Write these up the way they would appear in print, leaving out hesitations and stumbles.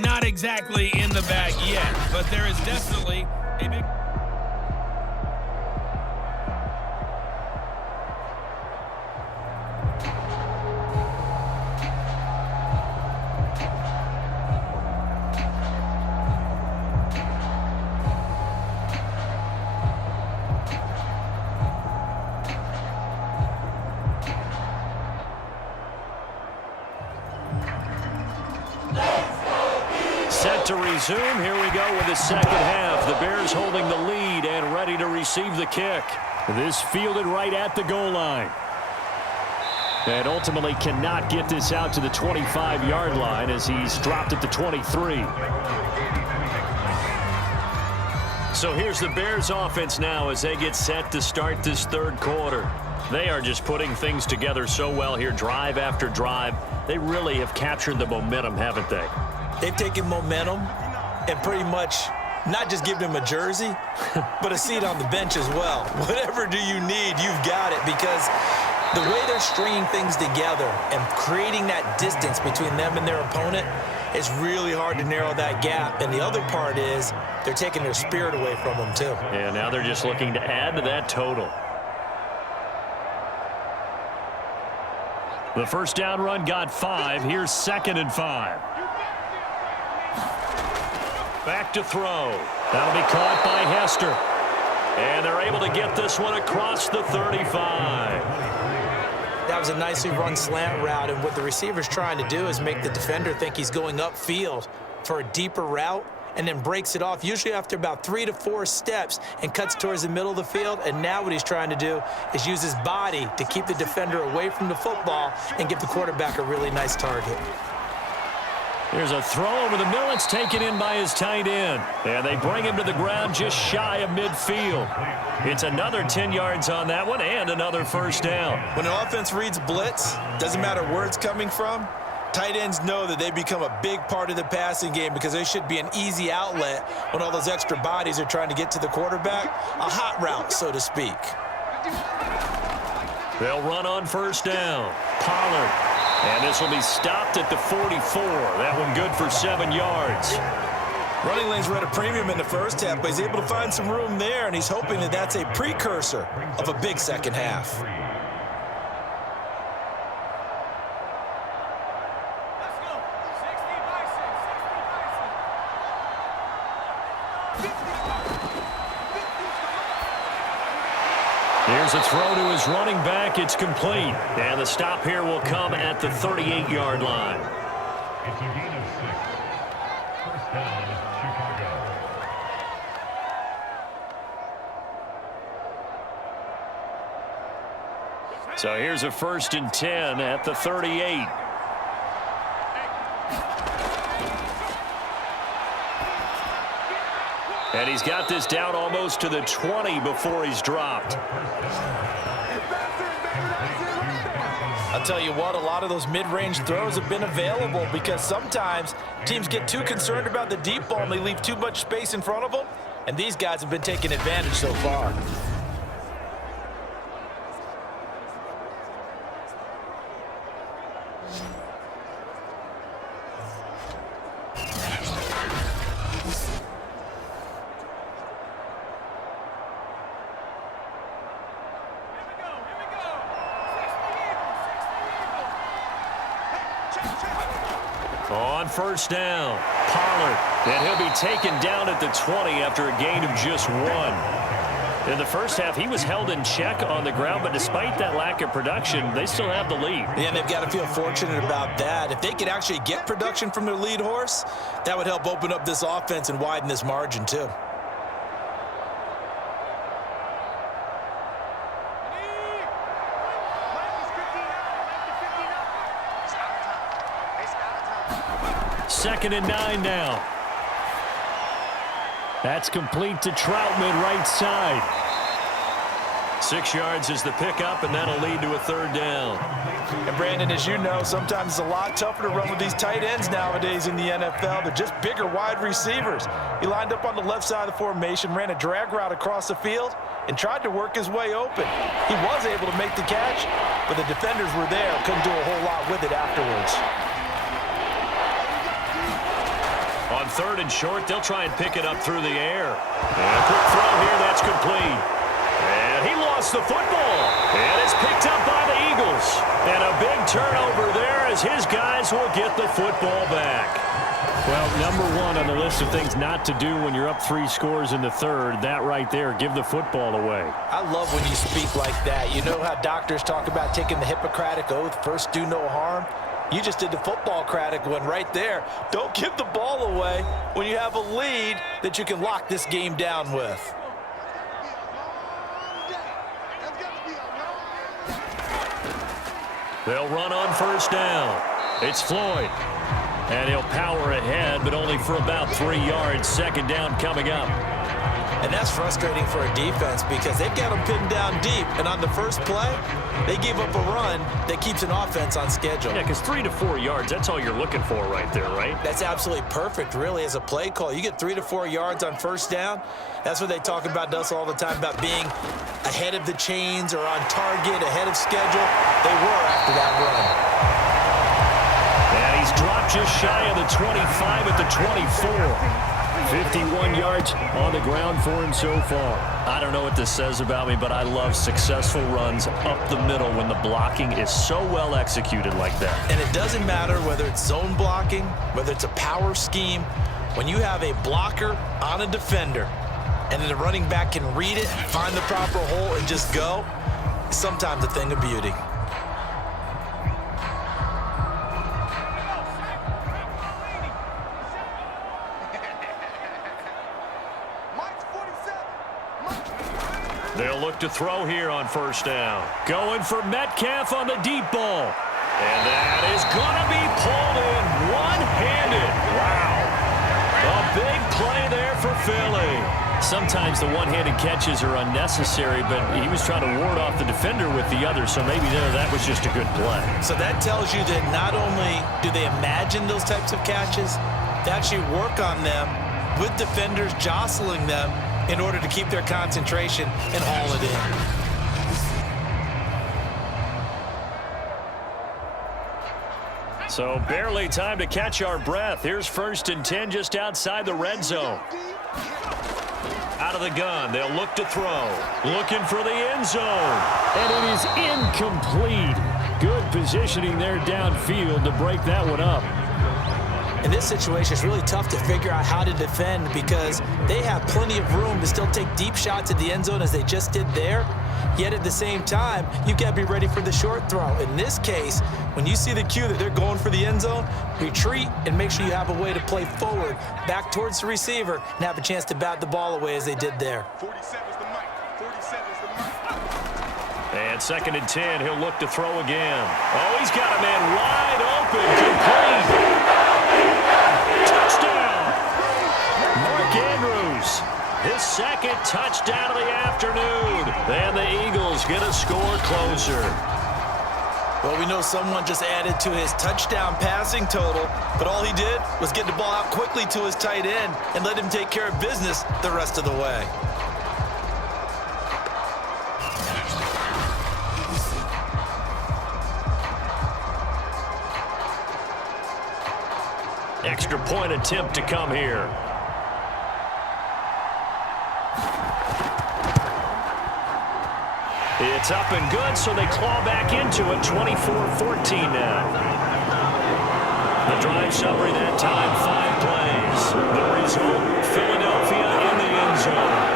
not exactly in the bag yet, but there is definitely a big... Set to resume. Here we go with the second half. The Bears holding the lead and ready to receive the kick. This fielded right at the goal line. And ultimately cannot get this out to the 25-yard line as he's dropped at the 23. So here's the Bears offense now as they get set to start this third quarter. They are just putting things together so well here, drive after drive. They really have captured the momentum, haven't they? They've taken momentum and pretty much not just given him a jersey, but a seat on the bench as well. Whatever do you need, you've got it, because the way they're stringing things together and creating that distance between them and their opponent is really hard to narrow that gap. And the other part is they're taking their spirit away from them too. And now they're just looking to add to that total. The first down run got 5. Here's 2nd and 5. Back to throw. That'll be caught by Hester. And they're able to get this one across the 35. That was a nicely run slant route, and what the receiver's trying to do is make the defender think he's going upfield for a deeper route and then breaks it off, usually after about 3 to 4 steps, and cuts towards the middle of the field. And now what he's trying to do is use his body to keep the defender away from the football and give the quarterback a really nice target. There's a throw over the middle. It's taken in by his tight end. And they bring him to the ground just shy of midfield. It's another 10 yards on that one and another first down. When an offense reads blitz, doesn't matter where it's coming from, tight ends know that they become a big part of the passing game because they should be an easy outlet when all those extra bodies are trying to get to the quarterback. A hot route, so to speak. They'll run on first down. Pollard. And this will be stopped at the 44. That one good for 7 yards. Running lanes were at a premium in the first half, but he's able to find some room there, and he's hoping that that's a precursor of a big second half. Here's a throw to his running back. It's complete. And the stop here will come at the 38-yard line. It's a gain of 6. First down, Chicago. So here's a 1st and 10 at the 38. And he's got this down almost to the 20 before he's dropped. I'll tell you what, a lot of those mid-range throws have been available because sometimes teams get too concerned about the deep ball and they leave too much space in front of them, and these guys have been taking advantage so far. On first down, Pollard. And he'll be taken down at the 20 after a gain of just 1. In the first half, he was held in check on the ground, but despite that lack of production, they still have the lead. Yeah, and they've got to feel fortunate about that. If they could actually get production from their lead horse, that would help open up this offense and widen this margin too. Second and 9 now. That's complete to Troutman, right side. 6 yards is the pickup, and that'll lead to a 3rd down. And Brandon, as you know, sometimes it's a lot tougher to run with these tight ends nowadays in the NFL. They're just bigger wide receivers. He lined up on the left side of the formation, ran a drag route across the field, and tried to work his way open. He was able to make the catch, but the defenders were there, couldn't do a whole lot with it afterwards. On 3rd and short, they'll try and pick it up through the air. And a quick throw here, that's complete. And he lost the football. And it's picked up by the Eagles. And a big turnover there as his guys will get the football back. Well, number one on the list of things not to do when you're up 3 scores in the 3rd, that right there, give the football away. I love when you speak like that. You know how doctors talk about taking the Hippocratic Oath, first do no harm? You just did the football-cratic one right there. Don't give the ball away when you have a lead that you can lock this game down with. They'll run on 1st down. It's Floyd. And he'll power ahead, but only for about 3 yards. 2nd down coming up. And that's frustrating for a defense because they've got them pinned down deep. And on the first play, they gave up a run that keeps an offense on schedule. Yeah, because 3 to 4 yards, that's all you're looking for right there, right? That's absolutely perfect, really, as a play call. You get 3 to 4 yards on 1st down. That's what they talk about us all the time, about being ahead of the chains or on target, ahead of schedule. They were after that run. And he's dropped just shy of the 25 at the 24. 51 yards on the ground for him so far. I don't know what this says about me, but I love successful runs up the middle when the blocking is so well executed like that. And it doesn't matter whether it's zone blocking, whether it's a power scheme. When you have a blocker on a defender and then the running back can read it, find the proper hole, and just go, it's sometimes a thing of beauty. They'll look to throw here on 1st down. Going for Metcalf on the deep ball. And that is going to be pulled in one-handed. Wow. A big play there for Philly. Sometimes the one-handed catches are unnecessary, but he was trying to ward off the defender with the other, so maybe that was just a good play. So that tells you that not only do they imagine those types of catches, they actually work on them with defenders jostling them in order to keep their concentration and haul it in. So barely time to catch our breath. Here's 1st and 10 just outside the red zone. Out of the gun, they'll look to throw. Looking for the end zone. And it is incomplete. Good positioning there downfield to break that one up. In this situation, it's really tough to figure out how to defend because they have plenty of room to still take deep shots at the end zone as they just did there. Yet at the same time, you've got to be ready for the short throw. In this case, when you see the cue that they're going for the end zone, retreat and make sure you have a way to play forward, back towards the receiver, and have a chance to bat the ball away as they did there. 47's the mic. 47's the mic. And 2nd and 10, he'll look to throw again. Oh, he's got a man wide open. Complete. Touchdown. Mark Andrews. His 2nd touchdown of the afternoon. And the Eagles get a score closer. Well, we know someone just added to his touchdown passing total, but all he did was get the ball out quickly to his tight end and let him take care of business the rest of the way. Extra point attempt to come here. It's up and good, so they claw back into it, 24-14 now. The drive summary that time, 5 plays. The result, Philadelphia in the end zone.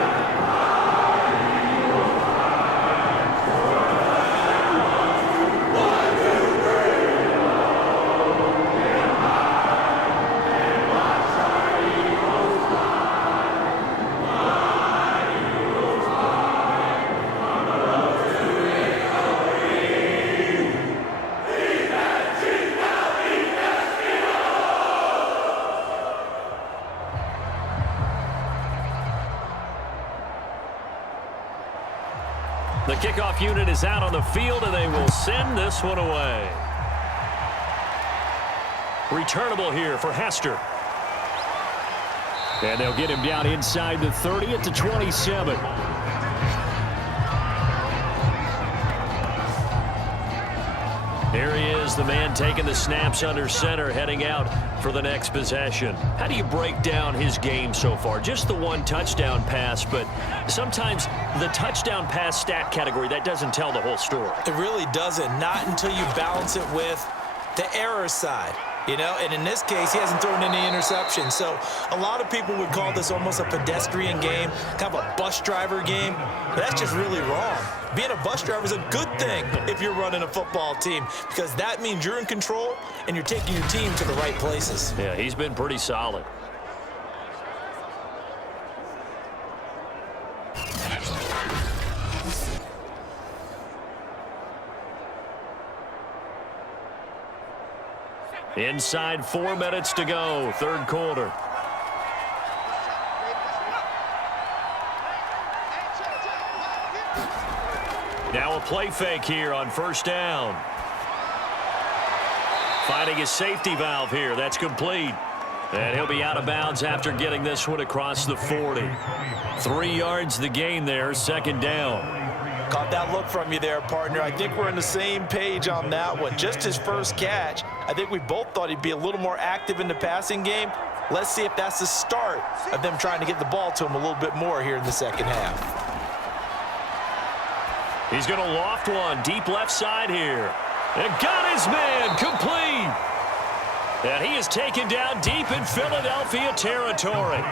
The kickoff unit is out on the field, and they will send this one away. Returnable here for Hester. And they'll get him down inside the 30 at the 27. Here he is, the man taking the snaps under center, heading out for the next possession. How do you break down his game so far? Just the one touchdown pass, but sometimes the touchdown pass stat category, that doesn't tell the whole story. It really doesn't, not until you balance it with the error side. You know, and in this case, he hasn't thrown any interceptions. So a lot of people would call this almost a pedestrian game, kind of a bus driver game. But that's just really wrong. Being a bus driver is a good thing if you're running a football team, because that means you're in control and you're taking your team to the right places. Yeah, he's been pretty solid. Inside 4 minutes to go, third quarter. Now a play fake here on first down. Finding his safety valve here. That's complete. And he'll be out of bounds after getting this one across the 40. 3 yards the gain there, second down. Caught that look from you there, partner. I think we're on the same page on that one. Just his first catch. I think we both thought he'd be a little more active in the passing game. Let's see if that's the start of them trying to get the ball to him a little bit more here in the second half. He's going to loft one deep left side here. And got his man complete. And he is taken down deep in Philadelphia territory.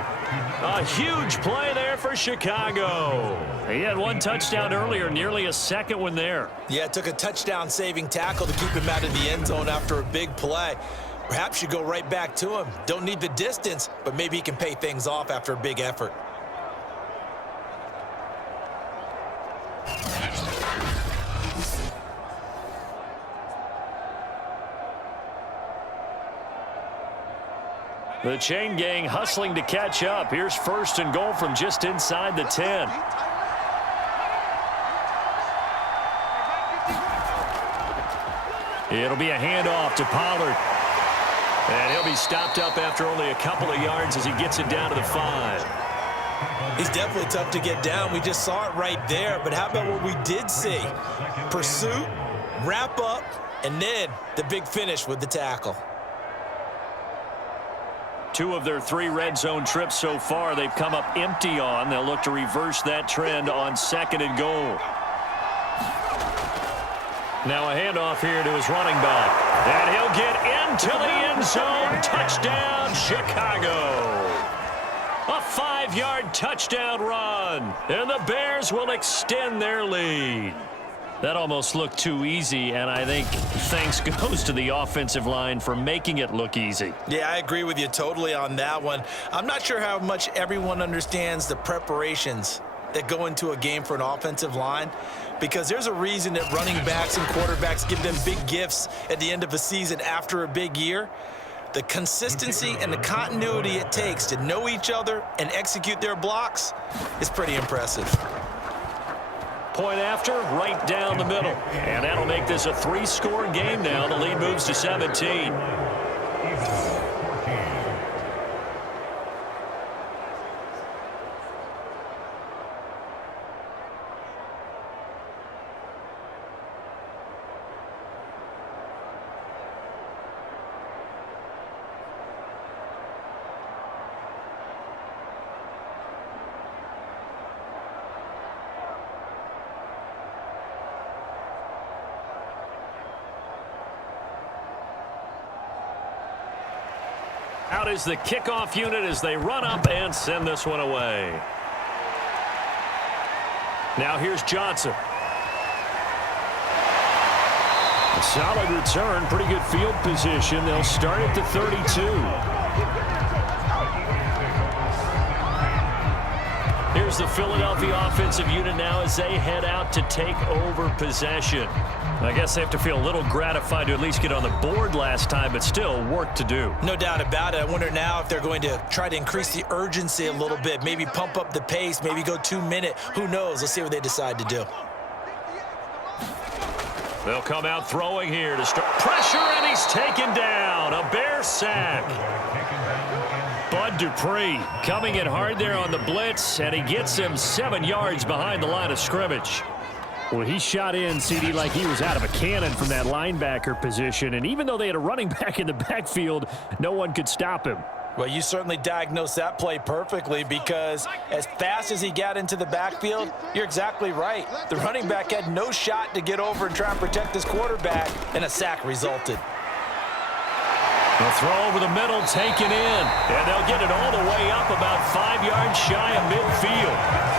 A huge play there for Chicago. He had one touchdown earlier, nearly a second one there. Yeah, it took a touchdown-saving tackle to keep him out of the end zone after a big play. Perhaps you go right back to him. Don't need the distance, but maybe he can pay things off after a big effort. The chain gang hustling to catch up. Here's first and goal from just inside the 10. It'll be a handoff to Pollard. And he'll be stopped up after only a couple of yards as he gets it down to the 5. He's definitely tough to get down. We just saw it right there. But how about what we did see? Pursuit, wrap up, and then the big finish with the tackle. 2 of their 3 red zone trips so far they've come up empty on. They'll look to reverse that trend on second and goal. Now a handoff here to his running back. And he'll get into the end zone. Touchdown, Chicago. A 5-yard touchdown run. And the Bears will extend their lead. That almost looked too easy, and I think thanks goes to the offensive line for making it look easy. Yeah, I agree with you totally on that one. I'm not sure how much everyone understands the preparations that go into a game for an offensive line, because there's a reason that running backs and quarterbacks give them big gifts at the end of a season after a big year. The consistency and the continuity it takes to know each other and execute their blocks is pretty impressive. Point after, right down the middle. And that'll make this a 3-score game now. The lead moves to 17. Out is the kickoff unit as they run up and send this one away. Now here's Johnson. A solid return, pretty good field position. They'll start at the 32. Here's the Philadelphia offensive unit now as they head out to take over possession. I guess they have to feel a little gratified to at least get on the board last time, but still work to do. No doubt about it. I wonder now if they're going to try to increase the urgency a little bit, maybe pump up the pace, maybe go 2-minute. Who knows? Let's see what they decide to do. They'll come out throwing here to start. Pressure, and he's taken down. A Bear sack. Bud Dupree coming in hard there on the blitz, and he gets him 7 yards behind the line of scrimmage. Well, he shot in, CD, like he was out of a cannon from that linebacker position. And even though they had a running back in the backfield, no one could stop him. Well, you certainly diagnosed that play perfectly because as fast as he got into the backfield, you're exactly right. The running back had no shot to get over and try and protect his quarterback, and a sack resulted. The throw over the middle, taken in. And they'll get it all the way up about 5 yards shy of midfield.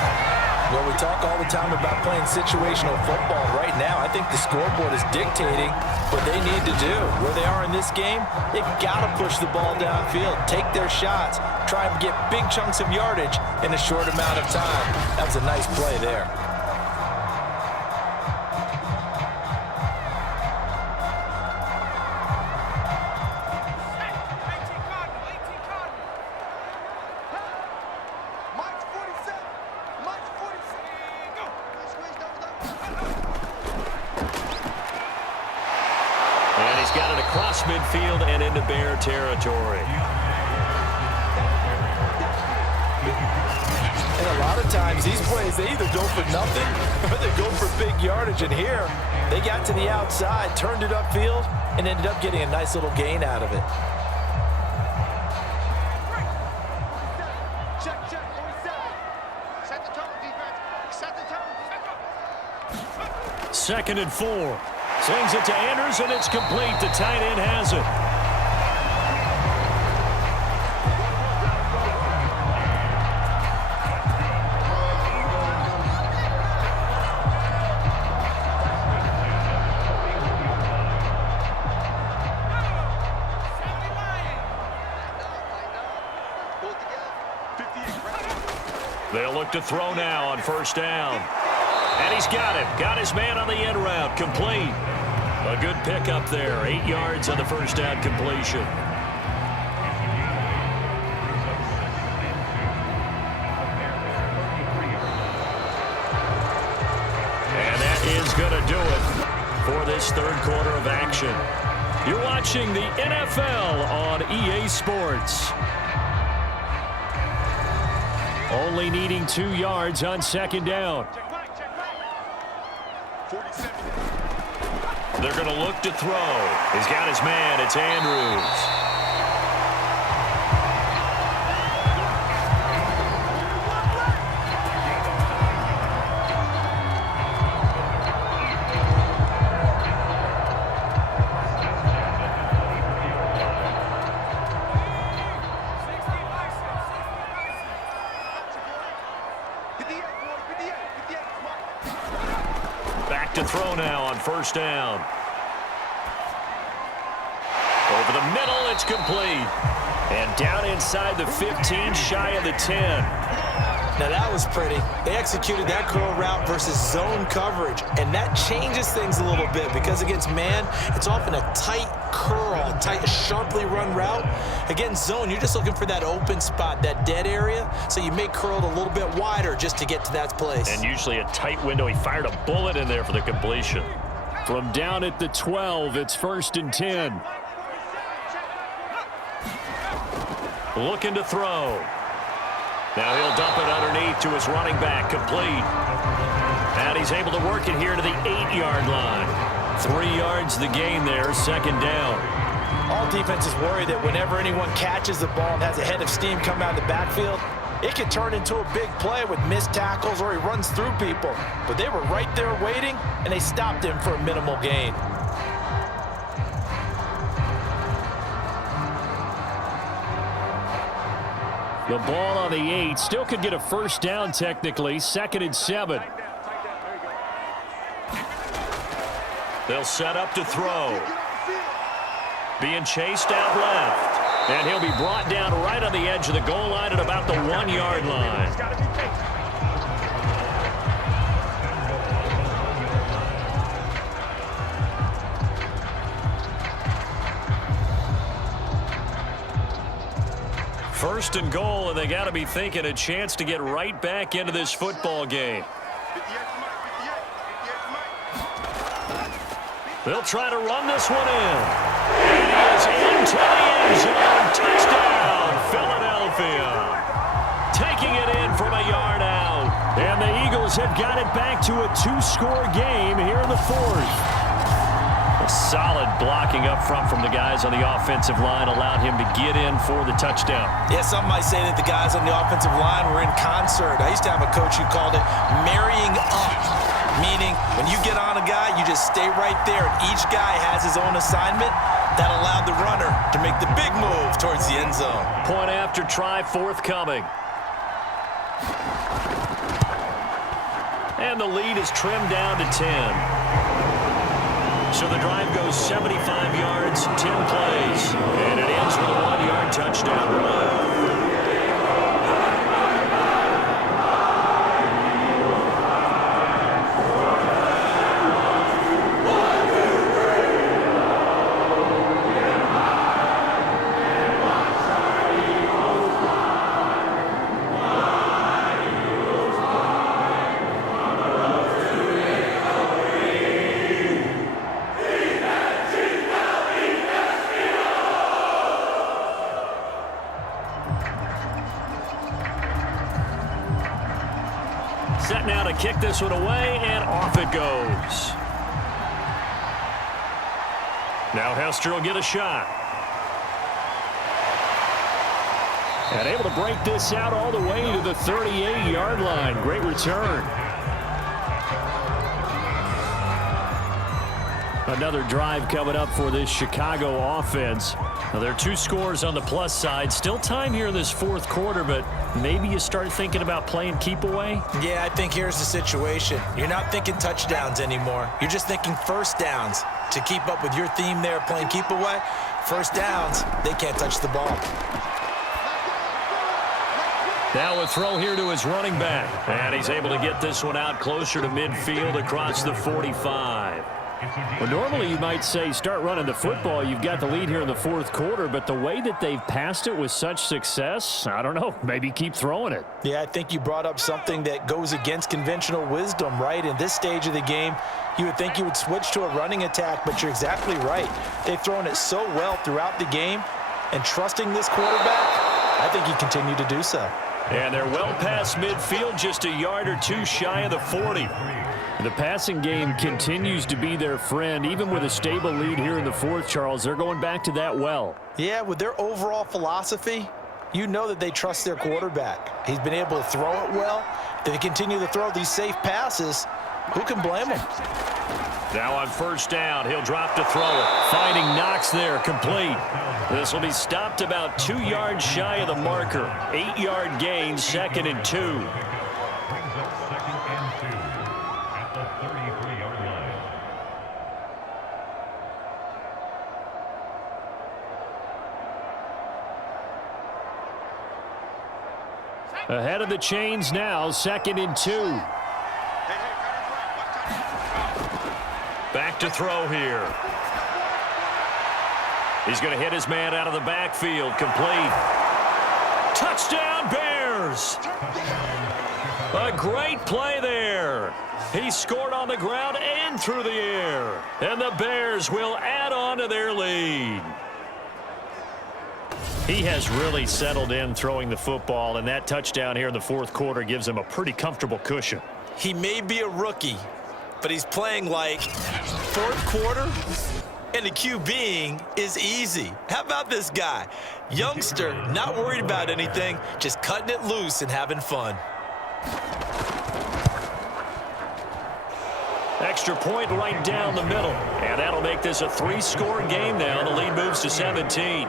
Well, we talk all the time about playing situational football. Right now, I think the scoreboard is dictating what they need to do. Where they are in this game, they've got to push the ball downfield, take their shots, try and get big chunks of yardage in a short amount of time. That was a nice play there. And he's got it across midfield and into Bear territory. And a lot of times, these plays, they either go for nothing or they go for big yardage. And here, they got to the outside, turned it upfield, and ended up getting a nice little gain out of it. Second and 4. Swings it to Andrews, and it's complete. The tight end has it. They'll look to throw now on first down. And he's got it. Got his man on the end route. Complete. A good pickup there. 8 yards on the first down completion. And that is going to do it for this third quarter of action. You're watching the NFL on EA Sports. Only needing 2 yards on second down. They're going to look to throw. He's got his man. It's Andrews. Back to throw now on first down. Over the middle, it's complete. And down inside the 15, shy of the 10. Now that was pretty. They executed that curl route versus zone coverage, and that changes things a little bit because against man, it's often a tight curl, tight, sharply run route. Against zone, you're just looking for that open spot, that dead area, so you may curl it a little bit wider just to get to that place. And usually a tight window. He fired a bullet in there for the completion. From down at the 12, it's first and 10. Looking to throw. Now he'll dump it underneath to his running back, complete. And he's able to work it here to the 8-yard line. 3 yards the gain there, second down. All defenses worry that whenever anyone catches the ball and has a head of steam come out of the backfield, it can turn into a big play with missed tackles or he runs through people. But they were right there waiting, and they stopped him for a minimal gain. The ball on the 8. Still could get a first down technically. Second and 7. They'll set up to throw. Being chased out left. And he'll be brought down right on the edge of the goal line at about the 1-yard line. First and goal, and they got to be thinking a chance to get right back into this football game. They'll try to run this one in. And he is into the end zone. Touchdown, Philadelphia. Taking it in from a yard out. And the Eagles Bears have got it back to a 2-score game here in the fourth. A solid blocking up front from the guys on the offensive line allowed him to get in for the touchdown. Yeah, some might say that the guys on the offensive line were in concert. I used to have a coach who called it marrying up, meaning when you get on a guy, you just stay right there, and each guy has his own assignment. That allowed the runner to make the big move towards the end zone. Point after try forthcoming. And the lead is trimmed down to 10. So the drive goes 75 yards, 10 plays. And it ends with a 1-yard touchdown run. Set now to kick this one away, and off it goes. Now Hester will get a shot. And able to break this out all the way to the 38-yard line. Great return. Another drive coming up for this Chicago offense. Now, there are 2 scores on the plus side. Still time here in this fourth quarter, but maybe you start thinking about playing keep away? Yeah, I think here's the situation. You're not thinking touchdowns anymore. You're just thinking first downs. To keep up with your theme there, playing keep away, first downs, they can't touch the ball. Now a throw here to his running back. And he's able to get this one out closer to midfield across the 45. Well, normally you might say start running the football. You've got the lead here in the fourth quarter, but the way that they've passed it with such success, I don't know, maybe keep throwing it. Yeah, I think you brought up something that goes against conventional wisdom, right? In this stage of the game, you would think you would switch to a running attack, but you're exactly right. They've thrown it so well throughout the game, and trusting this quarterback, I think you continue to do so. And they're well past midfield, just a yard or 2 shy of the 40. The passing game continues to be their friend. Even with a stable lead here in the fourth, Charles, they're going back to that well. Yeah, with their overall philosophy, you know that they trust their quarterback. He's been able to throw it well. They continue to throw these safe passes. Who can blame him? Now on first down, he'll drop to throw it. Finding Knox there, complete. This will be stopped about 2 yards shy of the marker. 8-yard gain, 2nd and 2. Brings up 2nd and 2 at the 33-yard line. Ahead of the chains now, 2nd and 2. Back to throw here. He's going to hit his man out of the backfield. Complete. Touchdown, Bears! A great play there. He scored on the ground and through the air. And the Bears will add on to their lead. He has really settled in throwing the football, and that touchdown here in the fourth quarter gives him a pretty comfortable cushion. He may be a rookie, but he's playing like fourth quarter, and the QBing is easy. How about this guy? Youngster, not worried about anything, just cutting it loose and having fun. Extra point right down the middle. And that'll make this a 3-score game now. The lead moves to 17.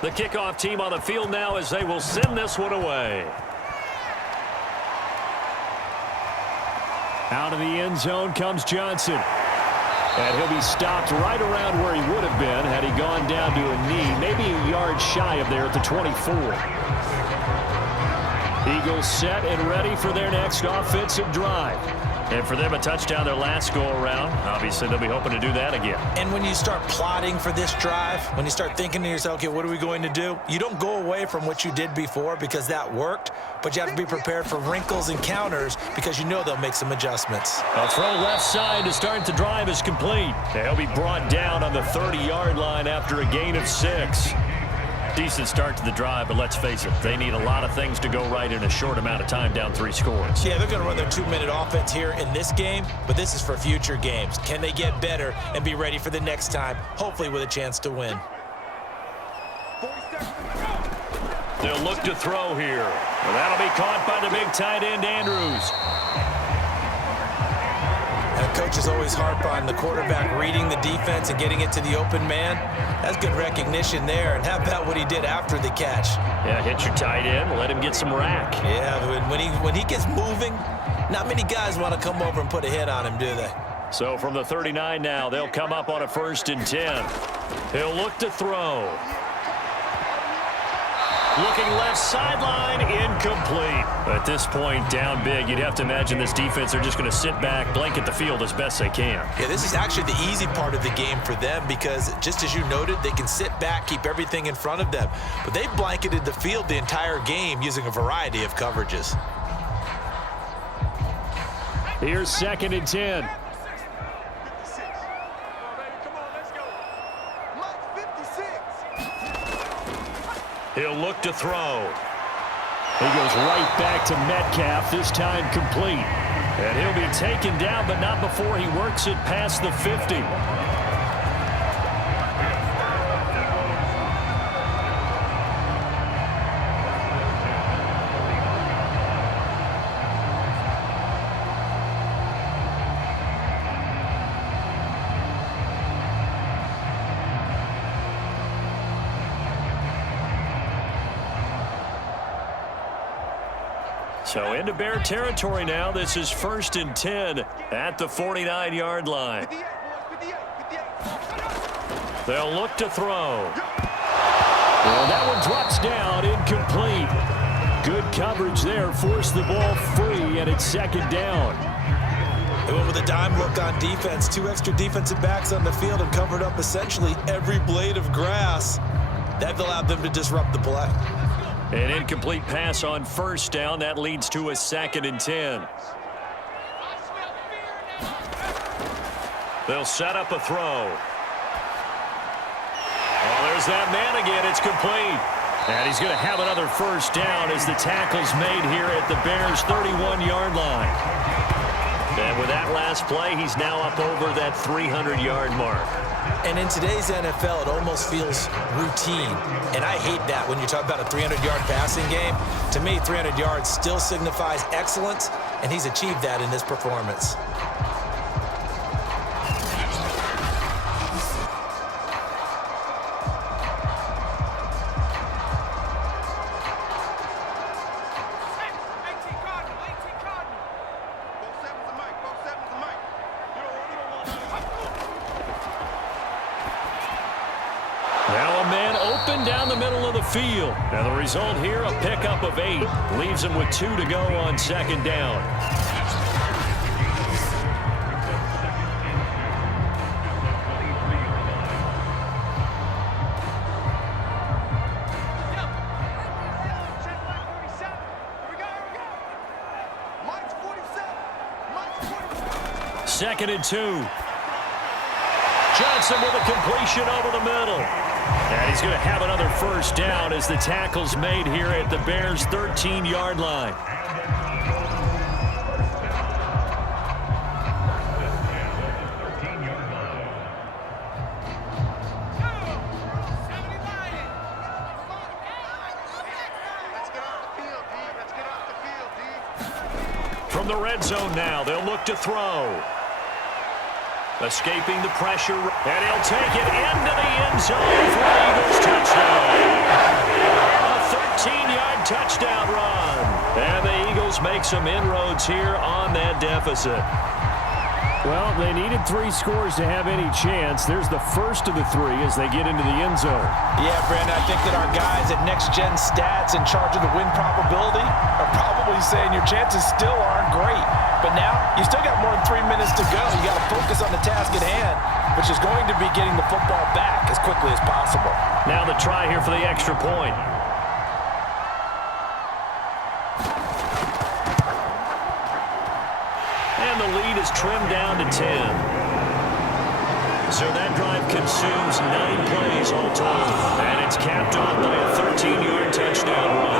The kickoff team on the field now as they will send this one away. Out of the end zone comes Johnson. And he'll be stopped right around where he would have been had he gone down to a knee, maybe a yard shy of there at the 24. Eagles set and ready for their next offensive drive. And for them, a touchdown their last go-around. Obviously, they'll be hoping to do that again. And when you start plotting for this drive, when you start thinking to yourself, okay, what are we going to do? You don't go away from what you did before because that worked, but you have to be prepared for wrinkles and counters because you know they'll make some adjustments. A throw left side to start the drive is complete. He'll be brought down on the 30-yard line after a gain of 6. Decent start to the drive, but let's face it, they need a lot of things to go right in a short amount of time, down 3 scores. Yeah, they're going to run their 2-minute offense here in this game, but this is for future games. Can they get better and be ready for the next time, hopefully with a chance to win? They'll look to throw here. Well, that'll be caught by the big tight end, Andrews. And coaches always harp on the quarterback reading the defense and getting it to the open man. That's good recognition there. And how about what he did after the catch? Yeah, hit your tight end, let him get some rack. Yeah, when he gets moving, not many guys want to come over and put a hit on him, do they? So from the 39 now, they'll come up on a 1st and 10. He'll look to throw. Looking left sideline, incomplete. At this point, down big, you'd have to imagine this defense, they're just going to sit back, blanket the field as best they can. Yeah, this is actually the easy part of the game for them because, just as you noted, they can sit back, keep everything in front of them. But they've blanketed the field the entire game using a variety of coverages. Here's 2nd and 10. He'll look to throw. He goes right back to Metcalf, this time complete. And he'll be taken down, but not before he works it past the 50. So into Bear territory now. This is 1st and 10 at the 49-yard line. They'll look to throw. Well, that one drops down, incomplete. Good coverage there, forced the ball free, and it's 2nd down. They went with a dime look on defense, 2 extra defensive backs on the field and covered up essentially every blade of grass. That allowed them to disrupt the play. An incomplete pass on 1st down. That leads to a 2nd and 10. They'll set up a throw. Well, there's that man again. It's complete. And he's going to have another 1st down as the tackle's made here at the Bears' 31-yard line. And with that last play, he's now up over that 300-yard mark. And in today's NFL, it almost feels routine. And I hate that when you talk about a 300-yard passing game. To me, 300 yards still signifies excellence, and he's achieved that in this performance. Now a man open down the middle of the field. Now the result here, a pickup of 8. Leaves him with 2 to go on 2nd down. Second and 2. Johnson with a completion over the middle. And he's going to have another 1st down as the tackle's made here at the Bears' 13-yard line. From the red zone now, they'll look to throw. Escaping the pressure, and he'll take it into the end zone for an Eagles touchdown. A 13-yard touchdown run. And the Eagles make some inroads here on that deficit. Well, they needed 3 scores to have any chance. There's the first of the 3 as they get into the end zone. Yeah, Brandon, I think that our guys at Next Gen Stats in charge of the win probability are probably saying your chances still aren't great. But now, you still got more than 3 minutes to go. You got to focus on the task at hand, which is going to be getting the football back as quickly as possible. Now the try here for the extra point. And the lead is trimmed down to 10. So that drive consumes 9 plays all total. And it's capped off by a 13-yard touchdown run.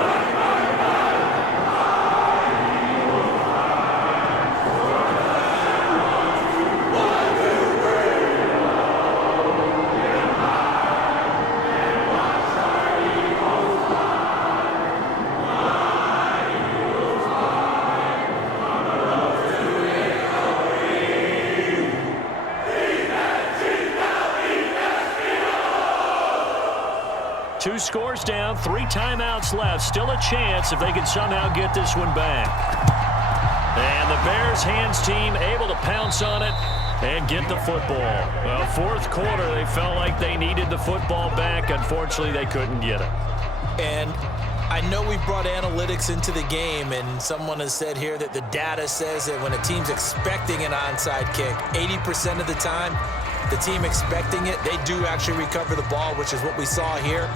Two scores down, 3 timeouts left. Still a chance if they can somehow get this one back. And the Bears hands team able to pounce on it and get the football. Well, fourth quarter, they felt like they needed the football back. Unfortunately, they couldn't get it. And I know we brought analytics into the game, and someone has said here that the data says that when a team's expecting an onside kick, 80% of the time, the team expecting it, they do actually recover the ball, which is what we saw here.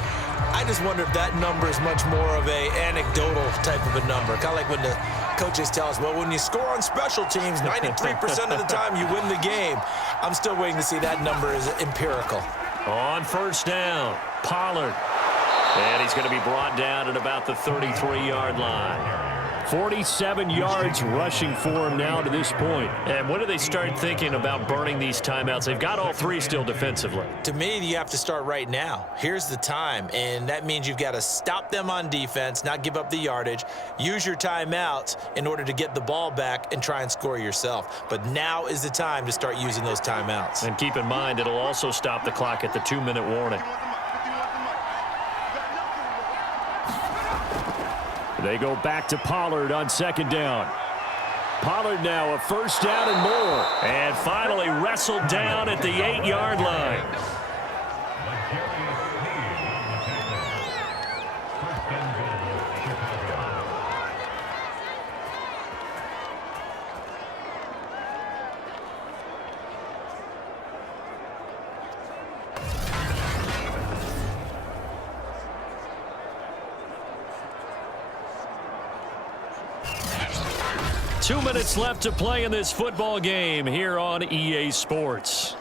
I just wonder if that number is much more of a anecdotal type of a number. Kind of like when the coaches tell us, well, when you score on special teams, 93% of the time you win the game. I'm still waiting to see that number is empirical. On first down, Pollard. And he's going to be brought down at about the 33-yard line. 47 yards rushing for him now to this point. And when do they start thinking about burning these timeouts? They've got all 3 still defensively. To me, you have to start right now. Here's the time, and that means you've got to stop them on defense, not give up the yardage, use your timeouts in order to get the ball back and try and score yourself. But now is the time to start using those timeouts. And keep in mind, it'll also stop the clock at the 2-minute warning. They go back to Pollard on second down. Pollard now a first down and more. And finally wrestled down at the 8-yard line. Two minutes left to play in this football game here on EA Sports.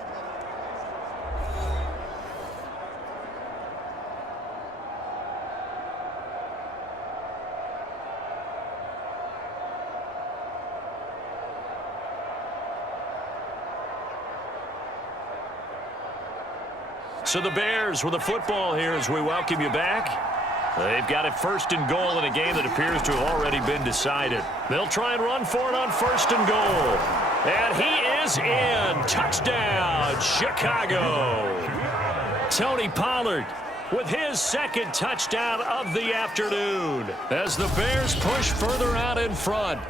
So the Bears with the football here as we welcome you back. They've got it first and goal in a game that appears to have already been decided. They'll try and run for it on first and goal. And he is in. Touchdown, Chicago. Tony Pollard with his second touchdown of the afternoon as the Bears push further out in front.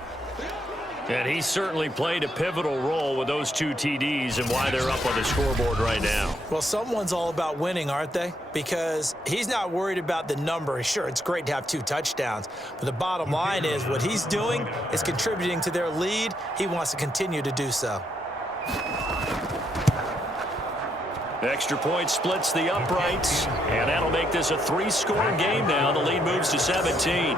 And he certainly played a pivotal role with those 2 TDs and why they're up on the scoreboard right now. Well, someone's all about winning, aren't they? Because he's not worried about the number. Sure, it's great to have 2 touchdowns, but the bottom line is what he's doing is contributing to their lead. He wants to continue to do so. Extra point splits the uprights, and that'll make this a 3-score game now. The lead moves to 17.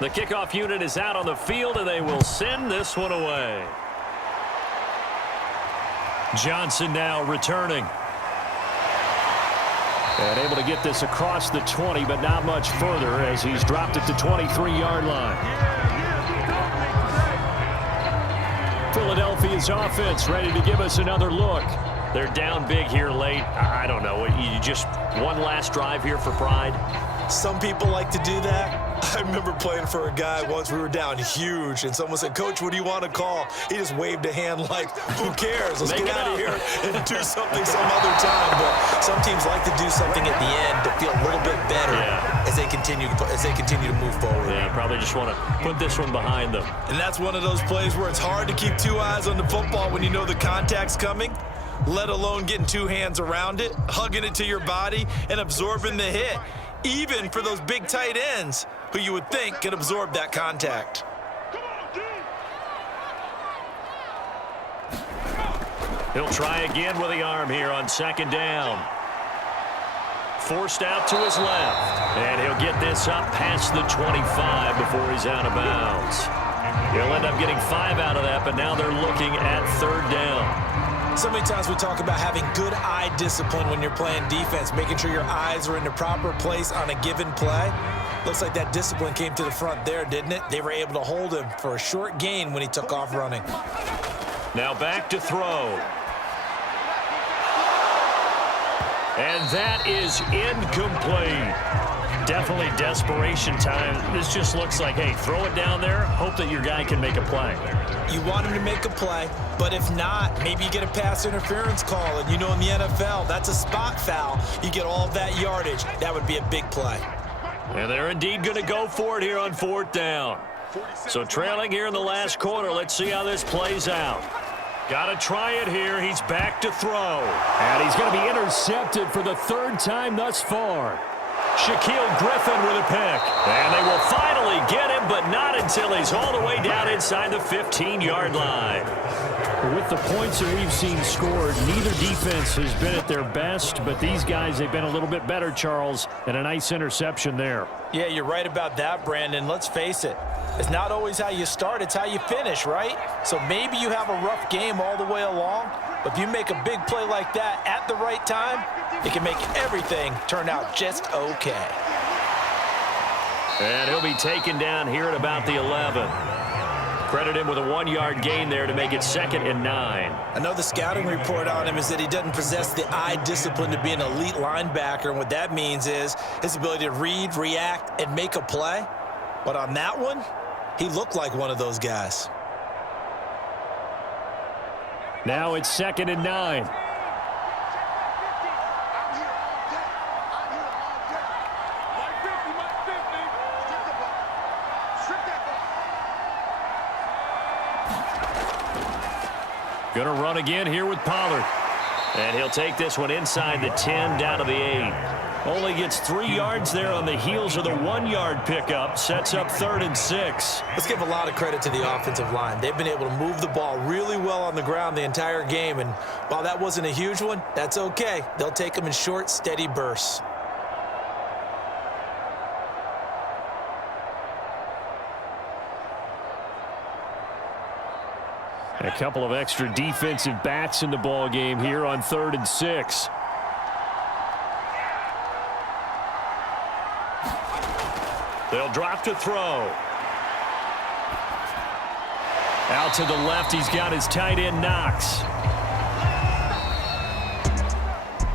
The kickoff unit is out on the field, and they will send this one away. Johnson now returning. And able to get this across the 20, but not much further as he's dropped at the 23-yard line. Philadelphia's offense ready to give us another look. They're down big here late. I don't know. You just one last drive here for pride? Some people like to do that. I remember playing for a guy once. We were down huge, and someone said, "Coach, what do you want to call?" He just waved a hand like, "Who cares? Let's get out of here and do something some other time." But some teams like to do something at the end to feel a little bit better as they continue to move forward. Yeah, probably just want to put this one behind them. And that's one of those plays where it's hard to keep two eyes on the football when you know the contact's coming, let alone getting two hands around it, hugging it to your body, and absorbing the hit, even for those big tight ends who you would think can absorb that contact. He'll try again with the arm here on second down. Forced out to his left. And he'll get this up past the 25 before he's out of bounds. He'll end up getting 5 out of that, but now they're looking at third down. So many times we talk about having good eye discipline when you're playing defense, making sure your eyes are in the proper place on a given play. Looks like that discipline came to the front there, didn't it? They were able to hold him for a short gain when he took off running. Now back to throw. And that is incomplete. Definitely desperation time. This just looks like, hey, throw it down there, hope that your guy can make a play. You want him to make a play, but if not, maybe you get a pass interference call. And you know in the NFL, that's a spot foul. You get all of that yardage. That would be a big play. And they're indeed going to go for it here on fourth down. So trailing here in the last quarter, let's see how this plays out. Got to try it here. He's back to throw. And he's going to be intercepted for the third time thus far. Shaquille Griffin with a pick. And they will finally get him, but not until he's all the way down inside the 15-yard line. With the points that we've seen scored, neither defense has been at their best, but these guys, they've been a little bit better, Charles, and a nice interception there. Yeah, you're right about that, Brandon. Let's face it. It's not always how you start, it's how you finish, right? So maybe you have a rough game all the way along, but if you make a big play like that at the right time, it can make everything turn out just okay. And he'll be taken down here at about the 11. Credit him with a 1-yard gain there to make it 2nd and 9. I know the scouting report on him is that he doesn't possess the eye discipline to be an elite linebacker, and what that means is his ability to read, react, and make a play. But on that one, he looked like one of those guys. Now it's 2nd and 9. Going to run again here with Pollard. And he'll take this one inside the 10 down to the 8. Only gets 3 yards there on the heels of the 1-yard pickup. Sets up 3rd and 6. Let's give a lot of credit to the offensive line. They've been able to move the ball really well on the ground the entire game. And while that wasn't a huge one, that's okay. They'll take them in short, steady bursts. A couple of extra defensive backs in the ball game here on 3rd and 6. They'll drop to throw. Out to the left, he's got his tight end Knox.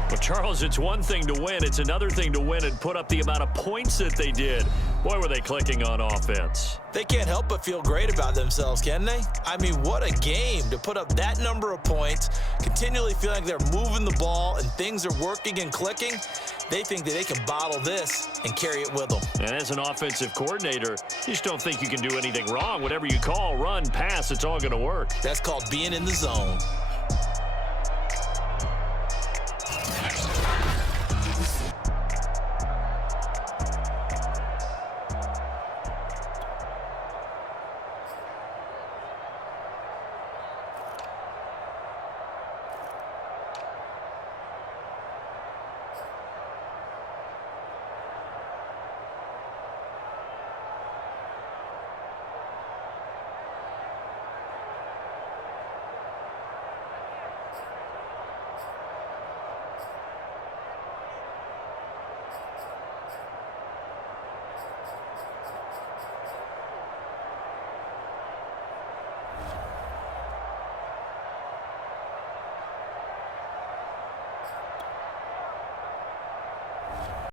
Well, Charles, it's one thing to win. It's another thing to win and put up the amount of points that they did. Boy, were they clicking on offense. They can't help but feel great about themselves, can they? I mean, what a game to put up that number of points, continually feeling like they're moving the ball and things are working and clicking. They think that they can bottle this and carry it with them. And as an offensive coordinator, you just don't think you can do anything wrong. Whatever you call, run, pass, it's all going to work. That's called being in the zone.